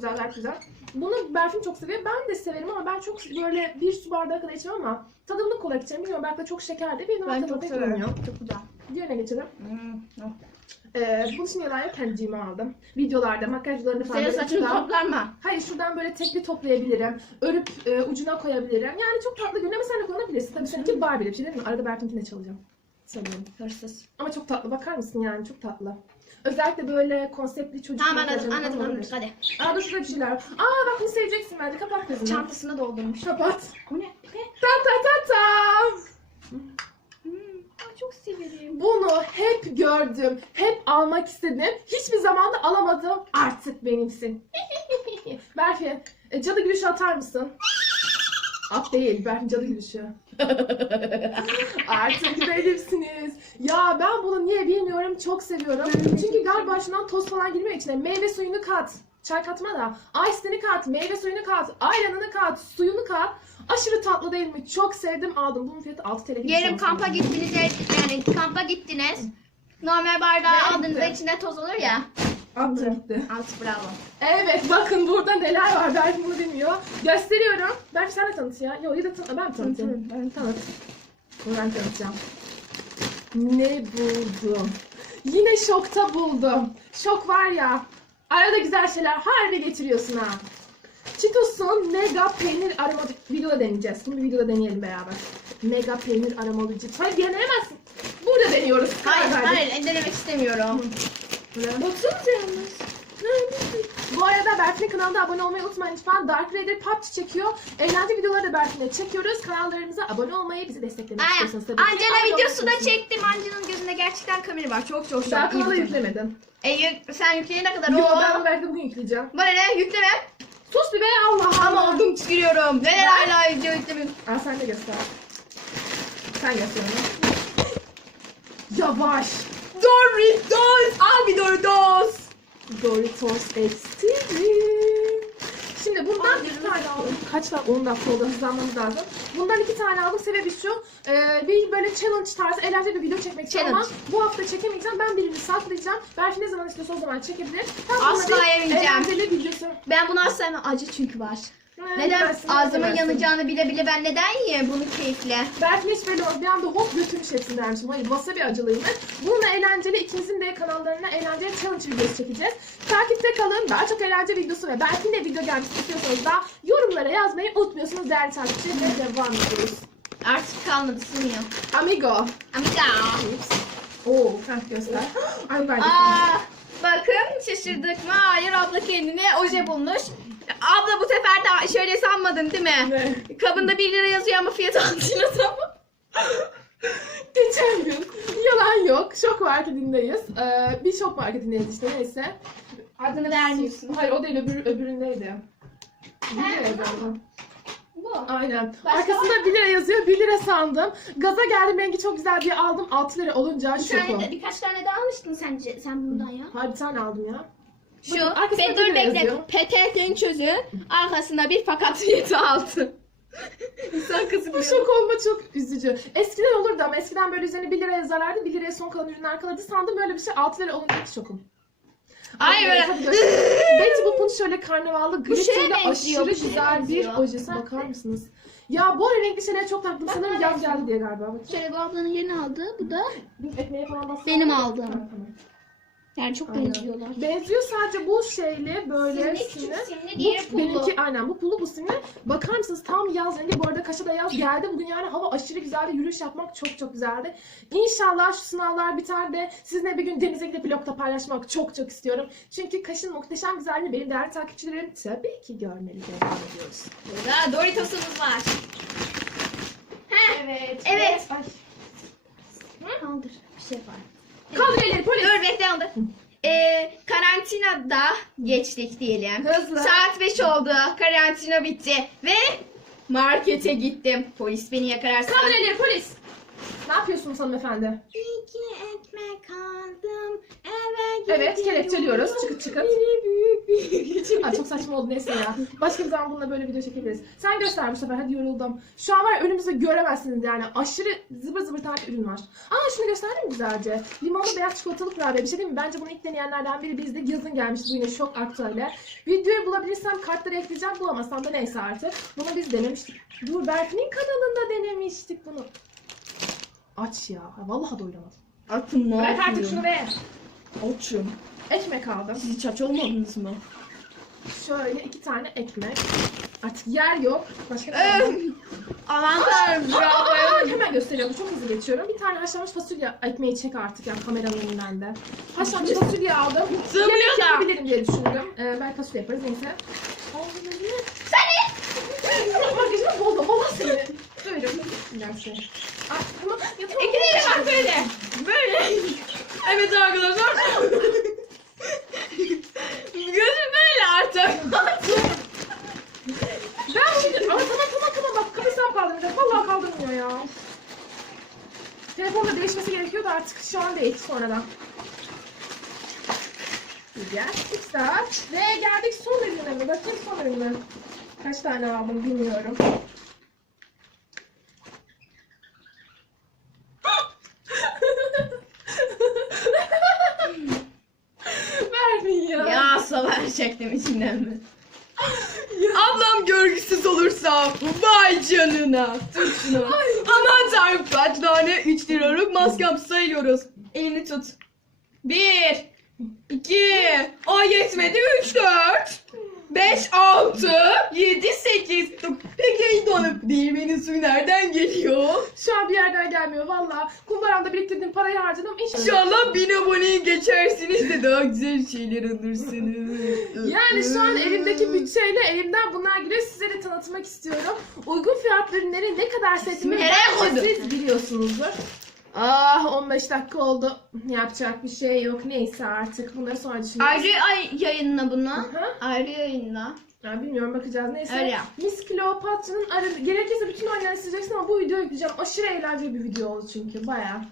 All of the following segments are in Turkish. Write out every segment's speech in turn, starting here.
güzel, gayet güzel. Bunu Berfin çok seviyor. Ben de severim ama ben çok böyle bir su bardağı kadar içmem ama tadımlık olarak içerim. Bilmiyorum belki de çok şekerli. Benim Ben çok severim. uymuyor. Çok güzel. Diğerine geçelim. Hmm. yok. Ee, bunu şimdi yalan kendiciğime aldım. Videolarda, makyaj videolarında falan. Senin saçını şuradan- toplar mı? Hayır şuradan böyle tekli toplayabilirim. Örüp e, ucuna koyabilirim. Yani çok tatlı görünüyor ama sen de kullanabilirsin. Tabii seninki Barbie bir şey değil mi? Arada Berk'inkini de çalacağım. Sanıyorum. Hırsız. Ama çok tatlı. Bakar mısın yani? Çok tatlı. Özellikle böyle konseptli çocuk Tamam anladım makyajları anladım falan anladım. olabilir. Hadi. Aa dur şurada bir şeyler var. Aa bak bunu seveceksin bence. Kapat gözünü. Çantasını doldurmuş. Kapat. Bu ne? Ne? Ta ta ta ta. Hmm. Aa, çok severim. Bunu hep gördüm. Hep almak istedim. Hiçbir zaman da alamadım. Artık benimsin. Berfi, e, cadı gülüşü atar mısın? At değil, Berfi cadı gülüşü. Artık benimsiniz. Ya ben bunu niye bilmiyorum. Çok seviyorum. Çünkü galiba şundan toz falan girmiyor içine. Meyve suyunu kat. Çay katma da. Ice'ini kat, meyve suyunu kat, ayranını kat, suyunu kat. Aşırı tatlı değil mi? Çok sevdim aldım. Bunun fiyatı 6 TL gibi. olması kampa gittiniz yani kampa gittiniz. Normal bardağı Ne aldığınızda içinde toz olur ya. Attım gitti. Altı bravo. Evet bakın burada neler var Berk bunu bilmiyor. Gösteriyorum. Berk sen de tanıt ya. Yok ya da tanıt. Ben mi tanıtayım? Ben tanıt. Bunu ben tanıtacağım. Ne buldum? Yine şokta buldum. Şok var ya. Arada güzel şeyler harbi getiriyorsun ha. Cheetos'un mega peynir aromalı videoda deneyeceğiz. Bunu bir videoda deneyelim beraber. Mega peynir aromalı cips. Hayır denemezsin. Burada deniyoruz. Hayır Karar verdik. hayır denemek istemiyorum. Baksanıza yalnız. Bu arada Berfin'in kanalına abone olmayı unutmayın lütfen. Dark Raider PUBG çekiyor. Eğlence videoları da Berfin'e çekiyoruz. Kanallarımıza abone olmayı, bizi desteklemek Aynen. istiyorsanız tabii ki. Angela videosu da çektim. Angela'nın gözünde gerçekten kamera var. Çok çok çok Daha kanala yüklemedim. E, yük- sen yükleyene kadar Yo o. ben belki bugün yükleyeceğim. Bana ne yükleme. Sus bir be Allah Allah. Ama oldum tükürüyorum. Neden hala video yüklemiyorum? Aa sen de göster. Sen göster onu. Yavaş. Doritos. Al bir Doritos. Doritos Extreme. Şimdi bundan Aa, iki tane aldım. Kaç dakika? 10 dakika oldu. Hızlanmamız lazım. Bundan iki tane aldım. Sebebi şu. e, bir böyle challenge tarzı eğlenceli bir video çekmek istiyorum ama Challenge. bu hafta çekemeyeceğim. Ben birini saklayacağım. Belki ne zaman istiyorsa o zaman çekebilir. Ben Asla yemeyeceğim. Eğlenceli videosu. Ben bunu asla yemem. Acı çünkü var. Ne, Neden ağzımın yemezsin. yanacağını bile bile ben neden yiyeyim bunu keyifle? Belki hiç böyle. Bir anda hop götürmüş hepsini dermişim. Hayır wasabi acılıymış. Bununla eğlenceli ikimizin de kanallarına eğlenceli challenge videosu çekeceğiz. Takipte kalın. Daha çok eğlence videosu ve belki de video gelmek istiyorsanız da yorumlara yazmayı unutmuyorsunuz değerli takipçiler. Ve devam ediyoruz. Artık kalmadı sığmıyor. Amigo. Amiga. Oo, heh, göster. Ay ben de. Aa, bakın şaşırdık mı? Hayır abla kendine oje bulmuş. Abla bu sefer de şöyle sanmadın değil mi? Ne? Kabında 1 lira yazıyor ama fiyatı 6 lira tamam. Geçen gün yalan yok. Şok marketindeyiz. Ee, bir şok marketindeyiz işte neyse. Adını vermiyorsun. Hayır o değil öbür, öbüründeydi. Bu. Aynen. Başka Arkasında 1 lira yazıyor. 1 lira sandım. Gaza geldim rengi çok güzel diye aldım. 6 lira olunca Bir şokum. tane de, birkaç tane daha almıştın sence sen bundan ya. Hayır bir tane aldım ya. Şu pe, bir dur lira bekle. yazıyor. PTT'nin çözü arkasında bir fakat fiyatı altı. İnsan Bu şok olma çok üzücü. Eskiden olurdu ama eskiden böyle üzerine 1 lira yazarlardı. 1 liraya son kalan ürünler kalırdı. Sandım böyle bir şey 6 lira olunca hiç şokum. Ay böyle. Betty Boop'un şöyle karnavallı Bu şeye glitterli benziyor, aşırı bu şeye güzel bir benziyor. ojesi. Bak, Bakar bak. mısınız? Ya bu ara renkli şeylere çok taktım. Bak, Sanırım yaz geldi diye galiba. Bak. Şöyle bu ablanın yerini aldı. Bu da Ekmeğe falan bassana. Benim aldığım. Ha, tamam. Yani çok Aynen. benziyorlar. Benziyor sadece bu şeyli böyle Simli, küçük simli. simli, Bu diğeri pullu. benimki aynen bu pullu bu simli. Bakar mısınız tam yaz rengi. Bu arada Kaş'a da yaz geldi. Bugün yani hava aşırı güzeldi. Yürüyüş yapmak çok çok güzeldi. İnşallah şu sınavlar biter de sizinle bir gün denize gidip vlogda paylaşmak çok çok istiyorum. Çünkü Kaş'ın muhteşem güzelliğini benim değerli takipçilerim tabii ki görmeli. Devam ediyoruz. Burada Doritos'umuz var. Evet. Evet. Ay. Kaldır. Bir şey var. Kaldır elleri polis. Dur bekle kaldır. Ee, karantinada geçtik diyelim. Hızlı. Saat 5 oldu. Karantina bitti. Ve markete gittim. Polis beni yakalarsa. Kaldır elleri polis. Ne yapıyorsunuz hanımefendi? İki ekmek aldım. Eve Evet, kelepçeliyoruz. Çıkıt çıkıt. Biri büyük. Ay çok saçma oldu neyse ya. Başka bir zaman bununla böyle video çekebiliriz. Sen göster bu sefer hadi yoruldum. Şu an var önümüzde göremezsiniz yani. Aşırı zıbır zıbır tane ürün var. Aa şunu gösterdim güzelce? Limonlu beyaz çikolatalı kurabiye. Bir şey diyeyim mi? Bence bunu ilk deneyenlerden biri bizde yazın gelmişti. Bu yine şok aktüelle. Videoyu bulabilirsem kartları ekleyeceğim. Bulamazsam da neyse artık. Bunu biz denemiştik. Dur Berfin'in kanalında denemiştik bunu. Aç ya. Vallahi doyuramadım. Atın ne Bırak artık şunu be. Açım. Ekmek aldım. Siz hiç aç olmadınız mı? Şöyle iki tane ekmek. Artık yer yok. Başka bir şey yok. Aman tanrım. Aa, hemen gösteriyorum. Çok hızlı geçiyorum. Bir tane haşlanmış fasulye ekmeği çek artık ya kameranın önünden de. Haşlanmış fasulye aldım. Yemek yapabilirim diye düşündüm. Ee, belki fasulye yaparız neyse. Seni! Makyajını bozma. Bozma seni. Buyurun. Neyse. Ay, tamam. Ya, tamam. İkide bak böyle. Böyle. Evet arkadaşlar. Gözüm böyle artık. Ben şimdi... Ama tamam tamam tamam bak kafasından kaldırmayacak. Vallahi kaldırmıyor ya. Telefonda değişmesi gerekiyor da artık şu an değil sonradan. Güzel. Güzel. Ve geldik son ürüne mi? Bakayım son ürüne. Kaç tane aldım bilmiyorum. Vermeyin ya. Ya saver çektim içinden mi? Ablam görgüsüz olursa vay canına. Tut şunu. Aman tanrım kaç tane? 3 liralık maskam sayıyoruz. Elini tut. 1 2 Ay yetmedi 3 4 5 6 7 8 Peki İdo Hanım değirmenin suyu nereden geliyor? Şu an bir yerden gelmiyor valla. Kumbaramda biriktirdiğim parayı harcadım. İnşallah. İnşallah bin aboneyi geçersiniz de daha güzel şeyler alırsınız. Yani şu an elimdeki bütçeyle elimden bunlar giriyor. Size de tanıtmak istiyorum. Uygun fiyatlı ürünleri ne kadar Nereye koydun? siz biliyorsunuzdur. Ah 15 dakika oldu. Yapacak bir şey yok. Neyse artık bunları sonra düşünürüz. Ayrı ay yayınla bunu. Aha. Ayrı yayınla. Ya bilmiyorum bakacağız. Neyse. Öyle yap. Miss Cleopatra'nın arı... Gerekirse bütün oyunları sileceksin ama bu videoyu yükleyeceğim. Aşırı eğlenceli bir video oldu çünkü baya.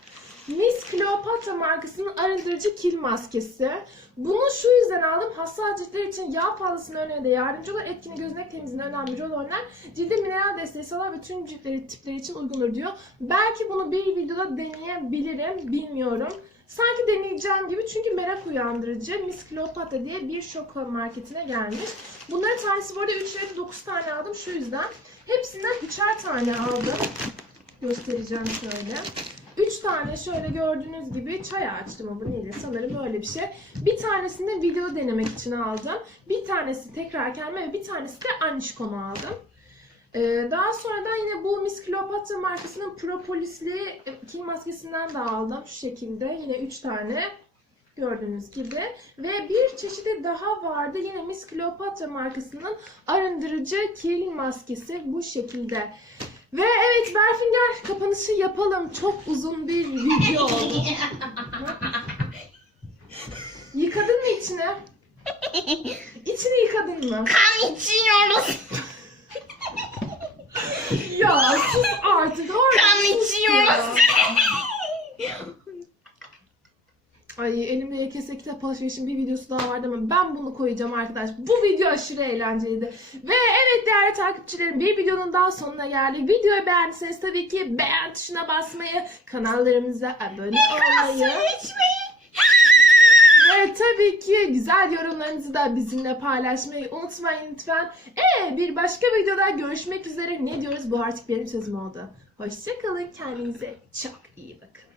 Miss Cleopatra markasının arındırıcı kil maskesi. Bunu şu yüzden aldım. Hassas ciltler için yağ fazlasının önüne de yardımcı olur. Etkili gözünek temizliğinde önemli rol oynar. Cilde mineral desteği sağlar ve tüm ciltleri tipleri için uygundur diyor. Belki bunu bir videoda deneyebilirim. Bilmiyorum. Sanki deneyeceğim gibi çünkü merak uyandırıcı. Miss Cleopatra diye bir şoko marketine gelmiş. Bunların tanesi bu arada 3 liraya 9 tane aldım şu yüzden. Hepsinden 3'er tane aldım. Göstereceğim şöyle. 3 tane şöyle gördüğünüz gibi çay açtım ama neyle sanırım böyle bir şey. Bir tanesini de video denemek için aldım. Bir tanesi tekrar kendime ve bir tanesi de Anişkom'a aldım. Ee, daha sonradan yine bu Miss Cleopatra markasının propolisli e, kil maskesinden de aldım. Şu şekilde yine 3 tane gördüğünüz gibi. Ve bir çeşidi daha vardı. Yine Miss Cleopatra markasının arındırıcı kil maskesi bu şekilde. Ve evet Berfin gel kapanışı yapalım. Çok uzun bir video oldu. Yıkadın mı içini? İçini yıkadın mı? Kan içiyoruz. Ya sus artık. Harbi Kan sus içiyoruz. ya. YKS kitap alışverişin bir videosu daha vardı ama ben bunu koyacağım arkadaş. Bu video aşırı eğlenceliydi. Ve evet değerli takipçilerim bir videonun daha sonuna geldik. Videoyu beğendiyseniz tabii ki beğen tuşuna basmayı, kanallarımıza abone olmayı ve tabii ki güzel yorumlarınızı da bizimle paylaşmayı unutmayın lütfen. Ee, bir başka videoda görüşmek üzere. Ne diyoruz? Bu artık benim sözüm oldu. Hoşçakalın. Kendinize çok iyi bakın.